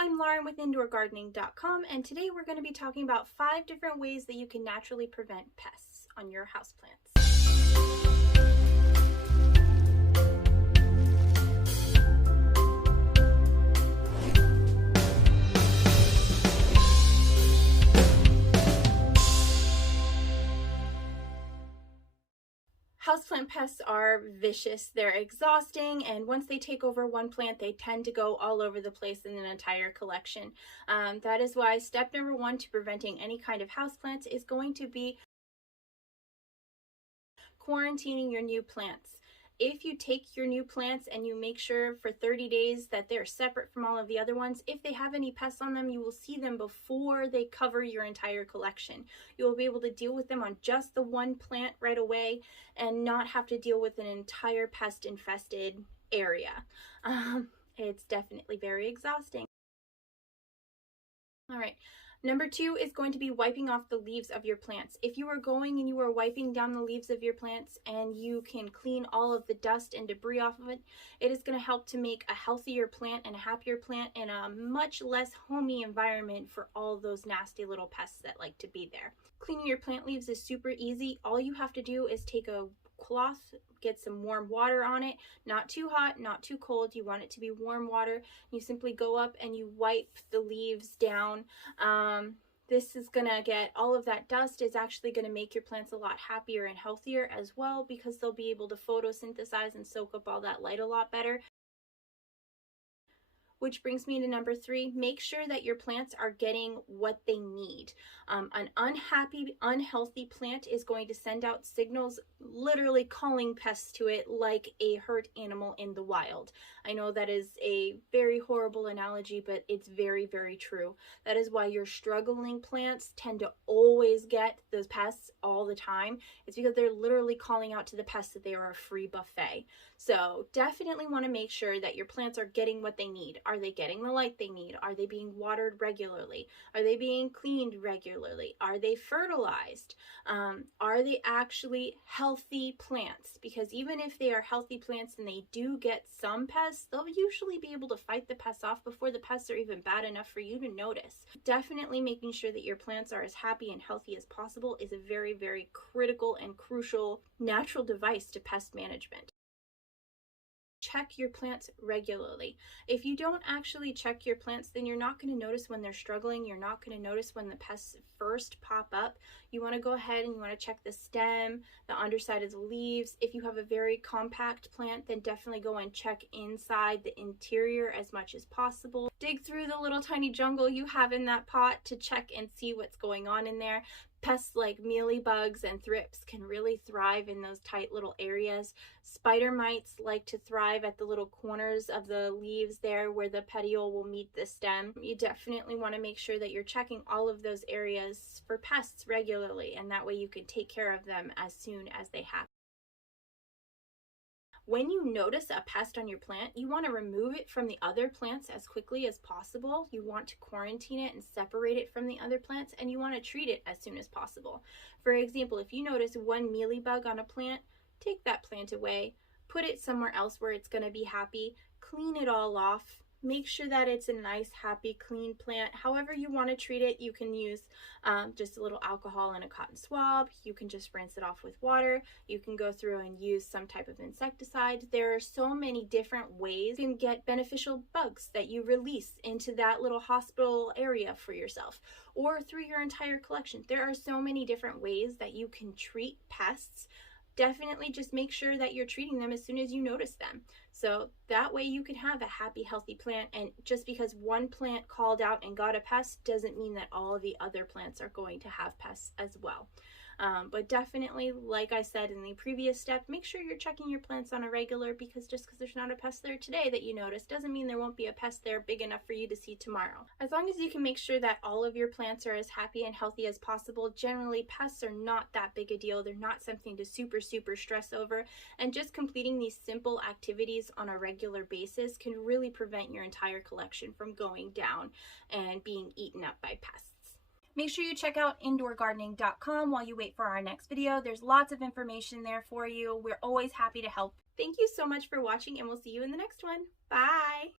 I'm Lauren with IndoorGardening.com, and today we're going to be talking about 5 different ways that you can naturally prevent pests on your houseplants. Houseplant pests are vicious, they're exhausting, and once they take over one plant, they tend to go all over the place in an entire collection. That is why step number 1 to preventing any kind of houseplants is going to be quarantining your new plants. If you take your new plants and you make sure for 30 days that they're separate from all of the other ones, if they have any pests on them, you will see them before they cover your entire collection. You will be able to deal with them on just the one plant right away and not have to deal with an entire pest infested area. It's definitely very exhausting. All right. Number 2 is going to be wiping off the leaves of your plants. If you are going and you are wiping down the leaves of your plants and you can clean all of the dust and debris off of it, it is going to help to make a healthier plant and a happier plant and a much less homey environment for all those nasty little pests that like to be there. Cleaning your plant leaves is super easy. All you have to do is take a cloth, get some warm water on it, not too hot, not too cold. You want it to be warm water. You simply go up and you wipe the leaves down. This is gonna get all of that dust is actually gonna make your plants a lot happier and healthier as well, because they'll be able to photosynthesize and soak up all that light a lot better. Which brings me to number 3, make sure that your plants are getting what they need. An unhappy, unhealthy plant is going to send out signals, literally calling pests to it like a hurt animal in the wild. I know that is a very horrible analogy, but it's very, very true. That is why your struggling plants tend to always get those pests all the time. It's because they're literally calling out to the pests that they are a free buffet. So definitely want to make sure that your plants are getting what they need. Are they getting the light they need? Are they being watered regularly? Are they being cleaned regularly? Are they fertilized? Are they actually healthy plants? Because even if they are healthy plants and they do get some pests, they'll usually be able to fight the pests off before the pests are even bad enough for you to notice. Definitely making sure that your plants are as happy and healthy as possible is a very, very critical and crucial natural device to pest management. Check your plants regularly. If you don't actually check your plants, then you're not going to notice when they're struggling. You're not going to notice when the pests first pop up. You want to go ahead and you want to check the stem, the underside of the leaves. If you have a very compact plant, then definitely go and check inside the interior as much as possible. Dig through the little tiny jungle you have in that pot to check and see what's going on in there. Pests like mealybugs and thrips can really thrive in those tight little areas. Spider mites like to thrive at the little corners of the leaves there where the petiole will meet the stem. You definitely want to make sure that you're checking all of those areas for pests regularly, and that way you can take care of them as soon as they happen. When you notice a pest on your plant, you want to remove it from the other plants as quickly as possible. You want to quarantine it and separate it from the other plants, and you want to treat it as soon as possible. For example, if you notice one mealybug on a plant, take that plant away, put it somewhere else where it's going to be happy, clean it all off. Make sure that it's a nice, happy, clean plant. However you want to treat it, you can use just a little alcohol and a cotton swab. You can just rinse it off with water. You can go through and use some type of insecticide. There are so many different ways you can get beneficial bugs that you release into that little hospital area for yourself or through your entire collection. There are so many different ways that you can treat pests. Definitely just make sure that you're treating them as soon as you notice them. So that way you can have a happy, healthy plant, and just because one plant called out and got a pest doesn't mean that all of the other plants are going to have pests as well. But definitely, like I said in the previous step, make sure you're checking your plants on a regular, because just because there's not a pest there today that you notice doesn't mean there won't be a pest there big enough for you to see tomorrow. As long as you can make sure that all of your plants are as happy and healthy as possible, generally pests are not that big a deal. They're not something to super stress over, and just completing these simple activities on a regular basis can really prevent your entire collection from going down and being eaten up by pests. Make sure you check out IndoorGardening.com while you wait for our next video. There's lots of information there for you. We're always happy to help. Thank you so much for watching, and we'll see you in the next one. Bye!